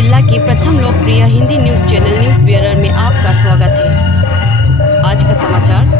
जिला की प्रथम लोकप्रिय Hindi news channel news bureau में आपका स्वागत है। आज का समाचार।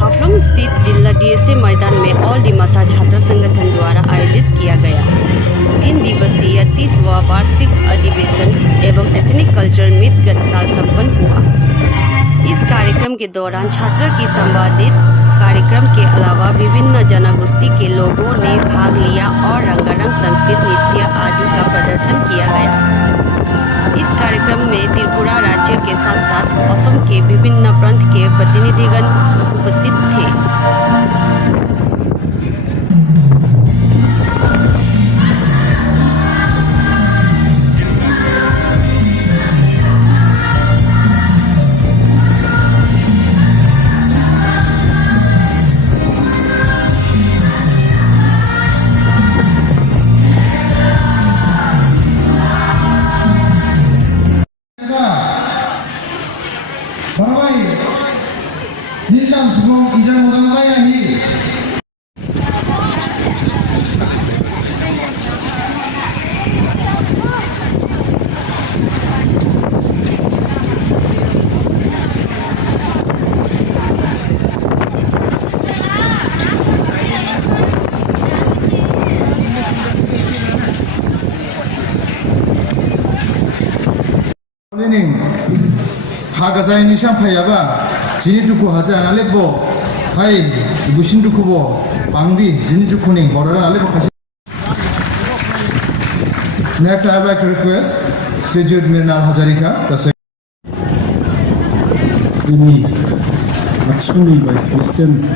हाफलंग स्थित जिला डीएसए मैदान में ऑल डिमासा छात्र संगठन द्वारा आयोजित किया गया 3 दिवसीय 30वां वार्षिक अधिवेशन एवं एथनिक कल्चरल मीट गतकाल संपन्न हुआ। इस कार्यक्रम के दौरान छात्रों की संवादित कार्यक्रम के अलावा विभिन्न जनगोष्ठी के लोगों ने भाग लिया और रंगारंग संस्कृत नृत्य आदि का प्रदर्शन किया गया। इस कार्यक्रम में त्रिपुरा राज्य के साथ साथ असम के विभिन्न प्रांत के प्रतिनिधिगण उपस्थित थे। 하가자이 니상 파야바 지니두쿠 하자 알레보 하이 무신두쿠보 방비 지니두쿠닝 버라라 알레보 카시. Next, I would like to request Sejud Mirnal Hajarika, the Ini actually vice president.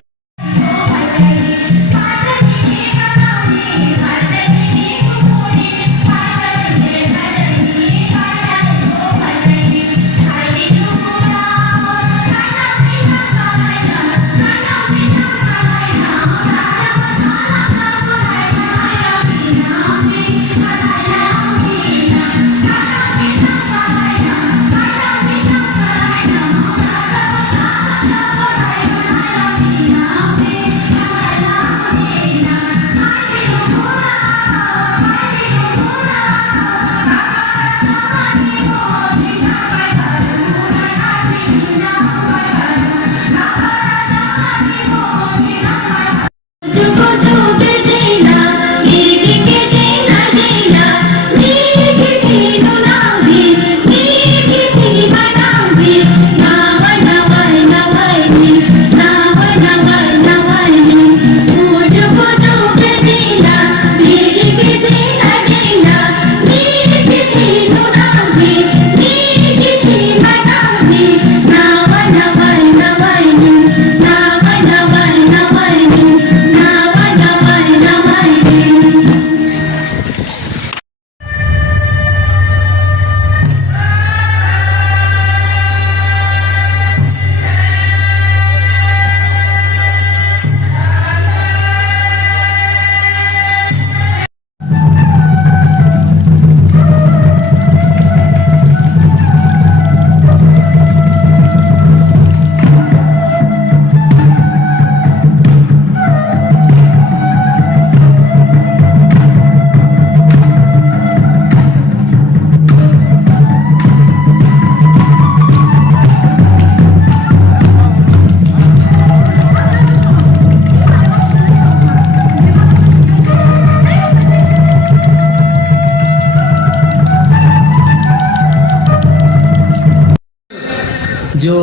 जो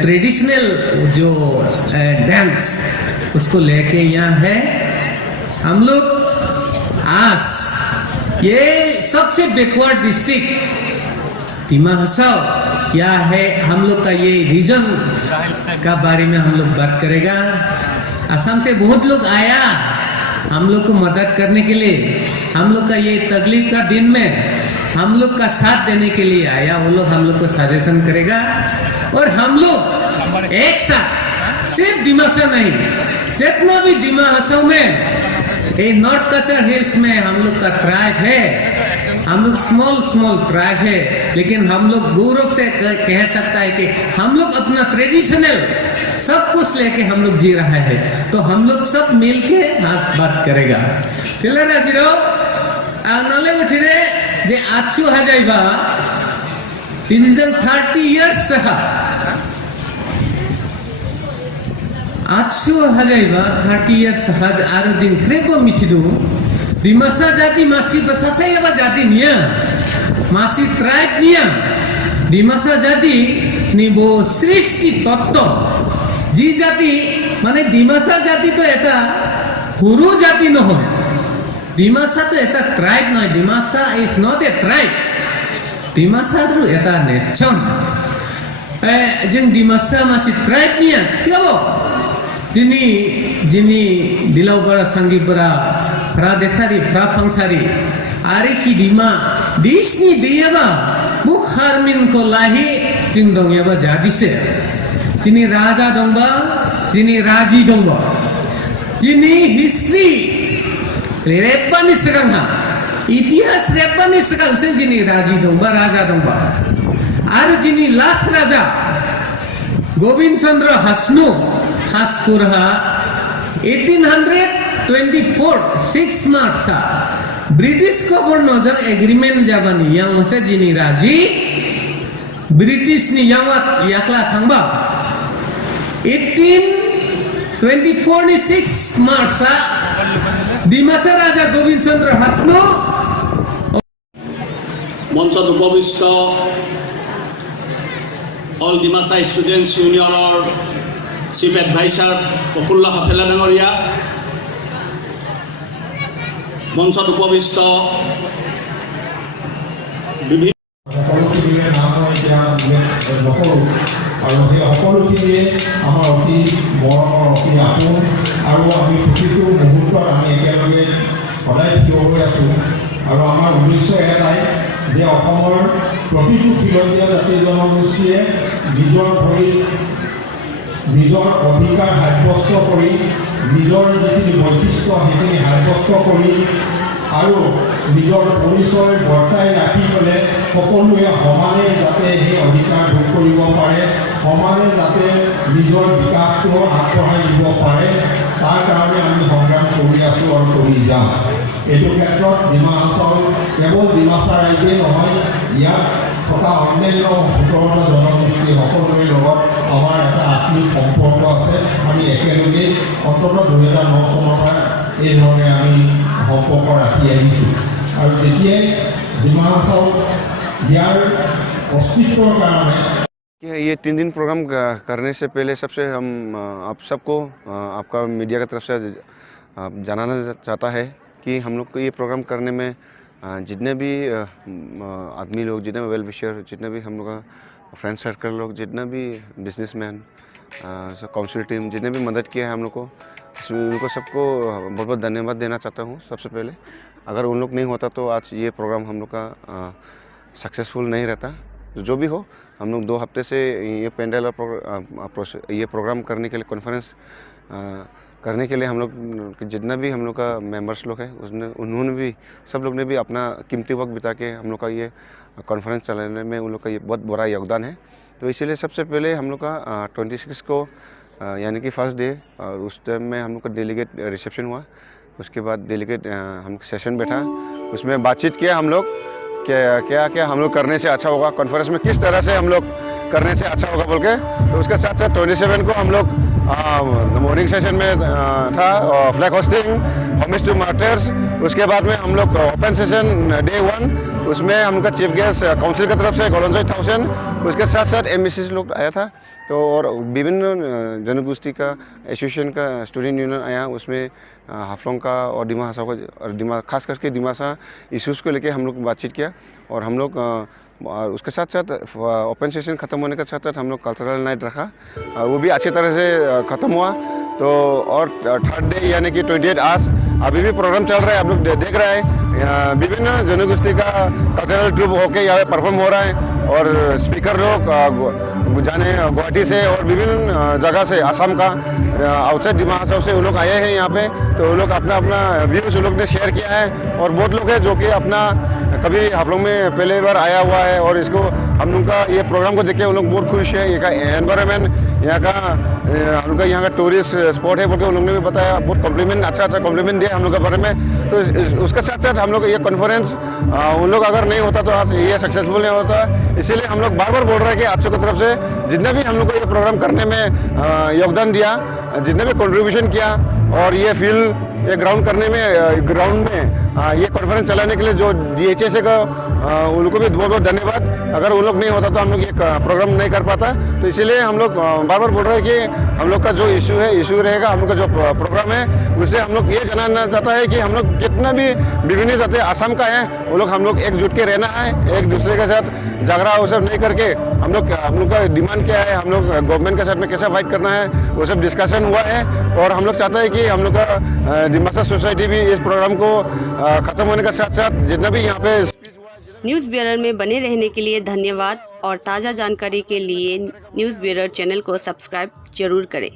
ट्रेडिशनल जो डांस उसको लेके यहाँ है हम लोग। आज ये सबसे बैकवर्ड डिस्ट्रिक्ट डिमा हसाओ या है हम लोग का ये रीजन का बारे में हम लोग बात करेगा। असम से बहुत लोग आया हम लोग को मदद करने के लिए, हम लोग का ये तकलीफ का दिन में हम लोग का साथ देने के लिए आया। वो लोग हम लोग को सजेशन करेगा और हम लोग एक साथ सिर्फ दिमासा नहीं, जितना भी दिमा हसाओ में ये नॉर्थ कचर हिल्स में हम लोग का ट्राइब है, हम लोग स्मॉल ट्राइब है, लेकिन हम लोग गौरव से कह सकता है कि हम लोग अपना ट्रेडिशनल सब कुछ लेके हम लोग जी रहा है। तो हम लोग सब मिल के आज बात करेगा। फिलहाल नाले बैठे যে আছু হাজাইবা তিনি যেন 30 ইয়ার্স সাহা আছু হাজাইবা 30 ইয়ার্স সাহা আর জিং খ্রেব মিথিদু ডিমাসা জাতি মাসি বাসাসাইবা জাতি নিয়া মাসি ট্রাইব নিয়া ডিমাসা জাতি নিবো সৃষ্টি তত্ত্ব জি জাতি মানে ডিমাসা জাতি তো এটা হুরু জাতি নহয় ডিমাসা তো এটা ট্রাইব নয় Dimasa is not a tribe Dimasa তো এটা নেশন जों डिमासा मासि ट्राइब निया थियाव जिनि जिनि दिलावपाड़ा सांगिपाड़ा फ्रा देसारी फ्रा फांसारी आरे की डिमा दिसनि दैयाबा बु खारमिन को लाहि जों दंयाबा जादिसे जिनि राजा दंबा जिनि राजी दंबा जिनि हिस्ट्री रेबबानि सिगांहा इतिहास रेबबानि सिगां जों जिनि राजी दंबा राजा दंबा आरो जिनि लास्ट राजा गोविंद चंद्र हासनु हासपुरहा 1824 6 मार्च ब्रिटिश गवर्नर जों एग्रीमेंट जाबानि yang मोनसे जिनि राजी ब्रिटिश नि यावत याखला थांबा 1824 नि 6 मार्च डिमासा राजा गोविंद चंद्र हासनु মঞ্চত উপবিষ্ট অল ডিমাছা ষ্টুডেণ্টছ ইউনিয়নৰ চিফ এডভাইচাৰ প্ৰফুল্ল হাফেলা ডাঙৰীয়া, মঞ্চত উপবিষ্ট বিভিন্ন সকলোখিনিৰে নাম মই এতিয়া নকৰোঁ আৰু সেই সকলোখিনিয়ে আমাৰ অতি মৰমৰ অতি আপোন আৰু আমি প্ৰতিটো মুহূৰ্তত আমি একেলগে সদায় থিয় হৈ আছোঁ আৰু আমাৰ উদ্দেশ্য এটাই যে অসমৰ প্ৰতিটো খিলঞ্জীয়া জাতি জনগোষ্ঠীয়ে নিজৰ ভৰিত নিজৰ অধিকাৰ সাব্যস্ত কৰি নিজৰ যিখিনি বৈশিষ্ট্য সেইখিনি সাব্যস্ত কৰি আৰু নিজৰ পৰিচয় বৰ্তাই ৰাখি পেলাই সকলোৱে সমানে যাতে সেই অধিকাৰ ভোগ কৰিব পাৰে, সমানে যাতে নিজৰ বিকাশটো আগবঢ়াই দিব পাৰে, তাৰ কাৰণে আমি সংগ্ৰাম কৰি আছোঁ আৰু কৰি যাম। এইটো ক্ষেত্ৰত ডিমা হাছাও কেৱল ডিমাছা ৰাইজেই নহয়, ইয়াত থকা অন্যান্য 17টা জনগোষ্ঠী সকলোৰে লগত আমাৰ এটা আত্মিক সম্পৰ্ক আছে। আমি একেলগেই অন্ততঃ 2009 চনৰ পৰা এই ধৰণে আমি সম্পৰ্ক ৰাখি আহিছোঁ আৰু যেতিয়াই ডিমা হাছাও ইয়াৰ অস্তিত্বৰ কাৰণে ये 3 दिन प्रोग्राम करने से पहले सबसे हम आप सबको आपका मीडिया की तरफ से जानना चाहता है कि हम लोग को ये प्रोग्राम करने में जितने भी आदमी लोग, जितने भी वेल विशर, जितने भी हम लोग का फ्रेंड सर्कल लोग, जितना भी बिजनेसमैन, काउंसिल टीम, जितने भी मदद किया है हम लोग को, उनको सबको बहुत बहुत धन्यवाद देना चाहता हूँ। सबसे पहले अगर उन लोग नहीं होता तो आज ये प्रोग्राम हम लोग का सक्सेसफुल नहीं रहता। जो भी हो, हम लोग 2 हफ्ते से ये पेंडल और ये प्रोग्राम करने के लिए, कॉन्फ्रेंस करने के लिए हम लोग जितना भी हम लोग का मेंबर्स लोग हैं उन्होंने भी, सब लोग ने भी अपना कीमती वक्त बिता के हम लोग का ये कॉन्फ्रेंस चलाने में उन लोग का ये बहुत बड़ा योगदान है। तो इसीलिए सबसे पहले हम लोग का 26 को यानी कि फर्स्ट डे, और उस टाइम में हम लोग का डेलीगेट रिसेप्शन हुआ। उसके बाद डेलीगेट हम सेशन बैठा, उसमें बातचीत किया हम लोग क्या क्या हम लोग करने से अच्छा होगा, कॉन्फ्रेंस में किस तरह से हम लोग करने से अच्छा होगा बोल के। तो उसके साथ साथ 27 को हम लोग मॉर्निंग सेशन में था flag hoisting, homage to martyrs. उसके बाद में हम लोग ओपन सेशन डे 1, उसमें हम लोग का चीफ गेस्ट काउंसिल की तरफ से गोलंजय 1000, उसके साथ साथ एमबीसी लोग आया था। तो और विभिन्न जनगोष्ठी का एसोसिएशन का स्टूडेंट यूनियन आया, उसमें हाफलोंग का और डिमा हासाओ का, और खास करके डिमासा इश्यूज़ को लेके हम लोग बातचीत किया। और हम लोग उसके साथ साथ ओपन सेशन ख़त्म होने के साथ साथ हम लोग कल्चरल नाइट रखा, वो भी अच्छी तरह से ख़त्म हुआ। तो और थर्ड डे यानी कि 28 आवर्स अभी भी प्रोग्राम चल रहा है, आप लोग देख रहे हैं। विभिन्न जनगोष्ठी का कल्चरल ट्रूप होके यहाँ पे परफॉर्म हो रहा है, और स्पीकर लोग जाने गुवाहाटी से और विभिन्न जगह से, आसाम का, आउटसाइड डिमा हासाओ से वो लोग आए हैं यहाँ पे। तो वो लोग अपना अपना व्यूज़ उन लोग ने शेयर किया है, और बहुत लोग हैं जो कि अपना कभी आप लोग में पहले बार आया हुआ है, और इसको हम लोग का ये प्रोग्राम को देख के उन लोग बहुत खुश है। यहाँ का एनवायरनमेंट, यहाँ का हम लोग का यहाँ का टूरिस्ट स्पॉट है बोल के उन लोग ने भी बताया, बहुत कॉम्प्लीमेंट, अच्छा कॉम्प्लीमेंट दिया हम लोग के बारे में। तो उसके साथ साथ हम हम लोग ये कॉन्फ्रेंस उन लोग अगर नहीं होता तो आज ये सक्सेसफुल नहीं होता। इसीलिए हम लोग बार बार बोल रहे हैं कि आप सबकी तरफ से जितने भी हम लोग को ये प्रोग्राम करने में योगदान दिया, जितने भी कंट्रीब्यूशन किया और ये फील्ड ये ग्राउंड करने में ग्राउंड में ये कॉन्फ्रेंस चलाने के लिए जो DHSA का उन लोग को भी बहुत बहुत धन्यवाद। अगर उन लोग नहीं होता तो हम लोग ये प्रोग्राम नहीं कर पाता। तो इसीलिए हम लोग बार बार बोल रहे हैं कि हम लोग का जो इशू रहेगा, हम लोग का जो प्रोग्राम है उससे हम लोग ये जानना चाहता है कि हम लोग कितना भी विभिन्न जाते आसाम का है वो लोग हम लोग एकजुट के रहना है, एक दूसरे के साथ झगड़ा वो सब नहीं करके हम लोग का डिमांड क्या है, हम लोग गवर्नमेंट के साथ में कैसे फाइट करना है वो सब डिस्कशन हुआ है। और हम लोग चाहते हैं कि हम लोग का डिमासा सोसाइटी भी इस प्रोग्राम को ख़त्म होने के साथ साथ जितना भी यहाँ पे न्यूज़ ब्यूरो में बने रहने के लिए धन्यवाद और ताज़ा जानकारी के लिए न्यूज़ ब्यूरो चैनल को सब्सक्राइब जरूर करें।